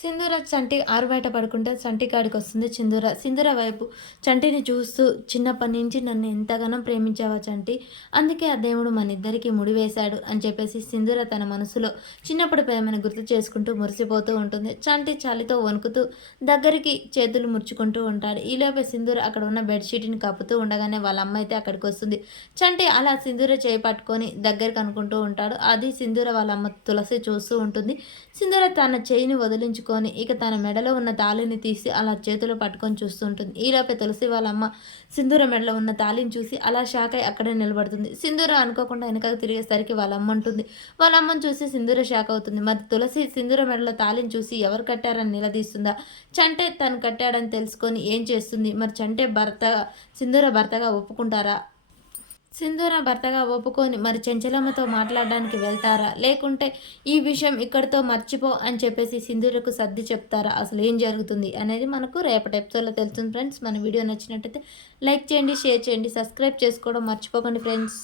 సింధూర చంటి ఆరుబయట పడుకుంటే చంటి కాడికొస్తుంది సింధూర. సింధూర వైపు చంటిని చూస్తూ చిన్నప్పటి నుంచి నన్ను ఎంతగానో ప్రేమించావా చంటి. అందుకే ఆ దేవుడు మనిద్దరికీ ముడివేశాడు అని చెప్పేసి సింధూర తన మనసులో చిన్నప్పుడు ప్రేమను గుర్తు చేసుకుంటూ మురిసిపోతూ ఉంటుంది. చంటి చలితో వణుకుతూ దగ్గరికి చేతులు ముడుచుకుంటూ ఉంటాడు. ఈలోపే సింధూర అక్కడ ఉన్న బెడ్షీట్ని కప్పుతూ ఉండగానే వాళ్ళ అమ్మ అయితే అక్కడికి వస్తుంది. చంటి అలా సింధూర చేయి పట్టుకొని దగ్గరికి అనుకుంటూ ఉంటాడు. అది సింధూర వాళ్ళ అమ్మ తులసి చూస్తూ ఉంటుంది. సింధూర తన చేయిని వదిలించుకొని ఇక తన మెడలో ఉన్న తాళిని తీసి అలా చేతిలో పట్టుకొని చూస్తుంటుంది. ఈలోపే తులసి వాళ్ళ అమ్మ సింధూర మెడలో ఉన్న తాళిని చూసి అలా షాక్ అయి అక్కడే నిలబడుతుంది. సింధూర అనుకోకుండా వెనకకు తిరిగేసరికి వాళ్ళ అమ్మ ఉంటుంది. వాళ్ళ అమ్మని చూసి సింధూర షాక్ అవుతుంది. మరి తులసి సింధూర మెడలో తాళిని చూసి ఎవరు కట్టారని నిలదీస్తుందా. చంటే తను కట్టాడని తెలుసుకొని ఏం చేస్తుంది. మరి చంటే సింధూర భర్తగా ఒప్పుకుంటారా. సింధూర భర్తగా ఒప్పుకొని మరి చెంచలమ్మతో మాట్లాడడానికి వెళ్తారా, లేకుంటే ఈ విషయం ఇక్కడితో మర్చిపో అని చెప్పేసి సింధూరకు సర్ది చెప్తారా, అసలు ఏం జరుగుతుంది అనేది మనకు రేపటి ఎపిసోడ్లో తెలుస్తుంది ఫ్రెండ్స్. మన వీడియో నచ్చినట్టయితే లైక్ చేయండి, షేర్ చేయండి, సబ్స్క్రైబ్ చేసుకోవడం మర్చిపోకండి ఫ్రెండ్స్.